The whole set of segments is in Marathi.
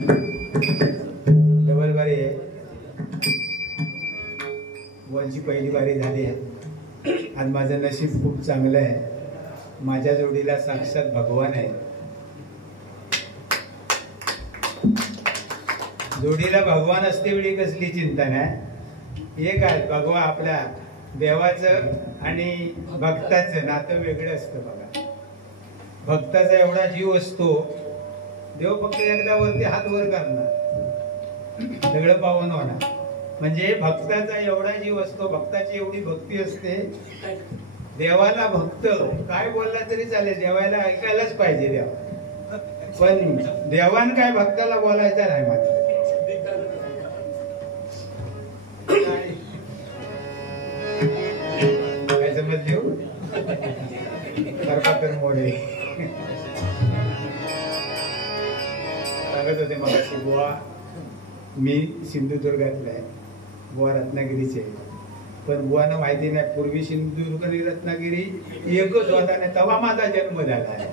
डबल बारी आहे. वनची पहिली बारी झाली आहे. आज माझं नशीब खूप चांगलं आहे. माझ्या जोडीला साक्षात भगवान आहे. जोडीला भगवान असते वेळी कसली चिंता नाही. एक आहे भगवान, आपल्या देवाचं आणि भक्ताचं नातं वेगळं असतं बघा. भक्ताचा एवढा जीव असतो, देव फक्त एकदा वरती हात वर करणार सगळं पावन होणार. म्हणजे भक्ताचा एवढा जीव असतो, भक्ताची एवढी भक्ती असते. देवाला भक्त काय बोलला तरी चालेल, देवाला ऐकायलाच पाहिजे देवा. पण देवान काय भक्ताला बोलायचं नाही मात्र. काय समजले हो करपातर मोडे सांगत होते मगाशी. बुवा मी सिंधुदुर्गातला आहे, बुवा रत्नागिरीचे. पण बुवांना माहिती नाही पूर्वी सिंधुदुर्ग आणि रत्नागिरी एकच होता नाही, तेव्हा माझा जन्म झाला आहे.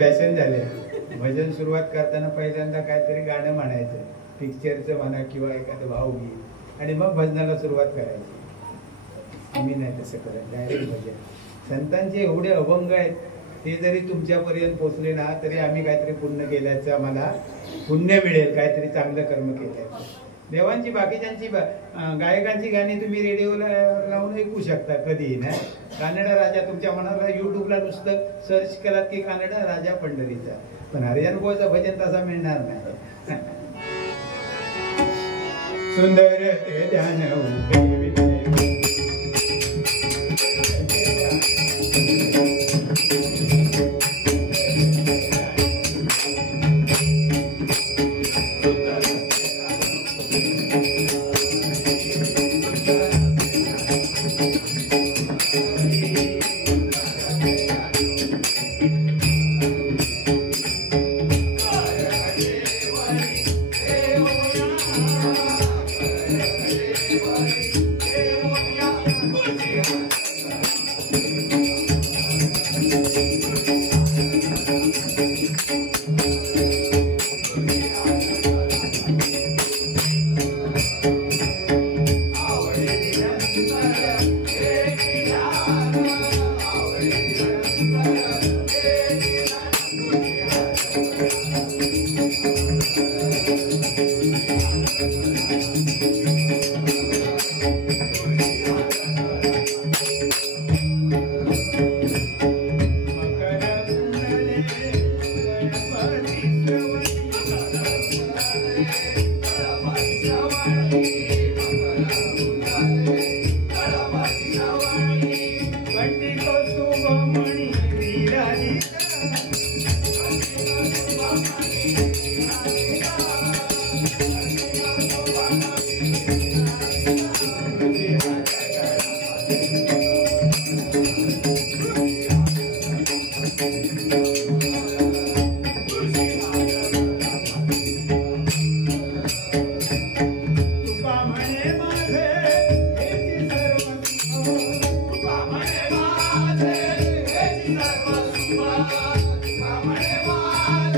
फॅशन झाले. भजन सुरुवात करताना पहिल्यांदा काहीतरी गाणं म्हणायचं, पिक्चरचं म्हणा किंवा एखादं भावगीत, आणि मग भजनाला सुरुवात करायची. आम्ही नाही तसं करत, डायरेक्ट भजन. संतांचे एवढे अभंग आहेत, ते जरी तुमच्यापर्यंत पोचले ना तरी आम्ही काहीतरी पुण्य केल्याचं आम्हाला पुण्य मिळेल, काहीतरी चांगलं कर्म केल्याचं. देवांची बाकीच्यांची गायकांची गाणी तुम्ही रेडिओला लावून ऐकू शकता कधीही ना. कानडा राजा तुमच्या मनाला युट्यूबला नुसतं सर्च केलात की कानडा राजा पंढरीचा, पण हरिजन बुवाचं भजन तसा मिळणार नाही. सुंदर ते ध्यान Mama,